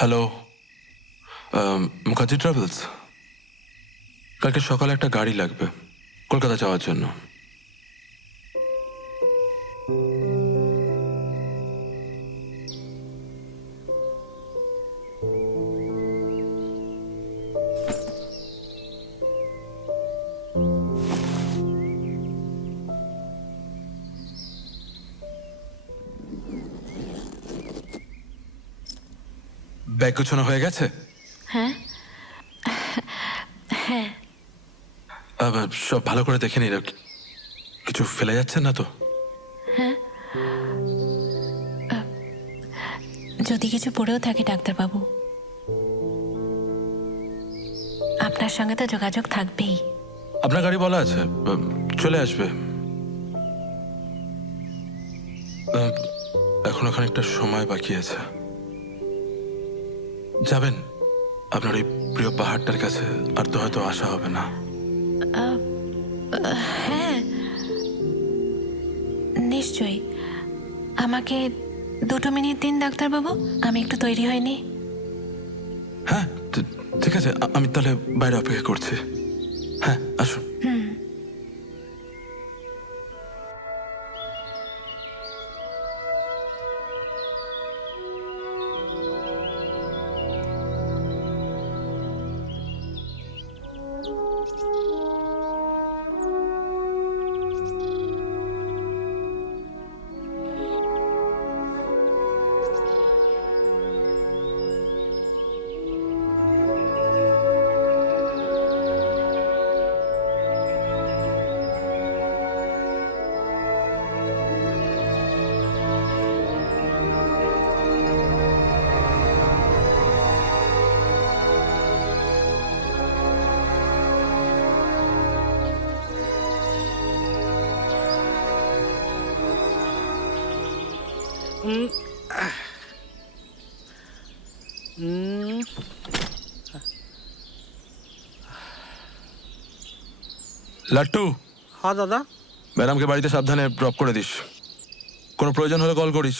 Hello, Mukherjee travels. কালকে সকালে একটা গাড়ি লাগবে কলকাতা যাওয়ার জন্য। ব্যাগ গোছানো হয়ে গেছে? হ্যাঁ হ্যাঁ সব ভালো করে দেখে নিন, কিছু ফেলে যাচ্ছে না তো? যদি কিছু পড়েও থাকে ডাক্তারবাবু, আপনার সঙ্গে তো যোগাযোগ থাকবেই। আপনার গাড়ি বলা আছে, চলে আসবে। এখনো খানিকটা সময় বাকি আছে। যাবেন আপনার এই প্রিয় পাহাড়টার কাছে, আর তো হয়তো আসা হবে না। হ্যাঁ নিশ্চয়ই, আমাকে 2 মিনিট দিন ডাক্তারবাবু, আমি একটু তৈরি হয়নি। হ্যাঁ ঠিক আছে, আমি তাহলে বাইরে অপেক্ষা করছি। হ্যাঁ আসুন। লাট্টু, হ্যাঁ দাদা, ম্যাডামকে বাড়িতে সাবধানে ড্রপ করে দিস। কোনো প্রয়োজন হলে কল করিস।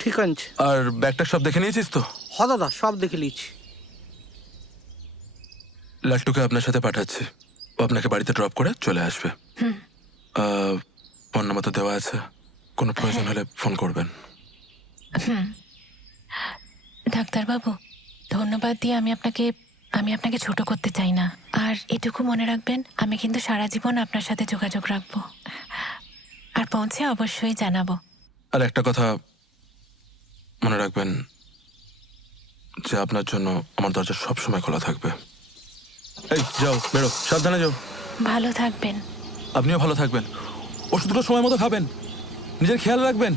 ঠিক আছে। আর ব্যাগটা সব দেখে নিয়েছিস তো? হ্যাঁ দাদা, সব দেখে নিয়েছি। লাট্টুকে আপনার সাথে পাঠাচ্ছি, ও আপনাকে বাড়িতে ড্রপ করে চলে আসবে। ফোন নাম্বার তো দেওয়া আছে, কোনো প্রয়োজন হলে ফোন করবেন। ডাক্তারবাবু, ধন্যবাদ দিয়ে আমি আপনাকে ছোট করতে চাই না। আর এটুকু মনে রাখবেন, আমি কিন্তু সারা জীবন আপনার সাথে যোগাযোগ রাখবো, আর পৌঁছে অবশ্যই জানাবো। আর একটা কথা মনে রাখবেন, যে আপনার জন্য আমার দরজা সবসময় খোলা থাকবে। এই যাও, বেরো, সাবধানে যাও। ভালো থাকবেন। আপনিও ভালো থাকবেন, ওষুধগুলো সময় মতো খাবেন, নিজের খেয়াল রাখবেন।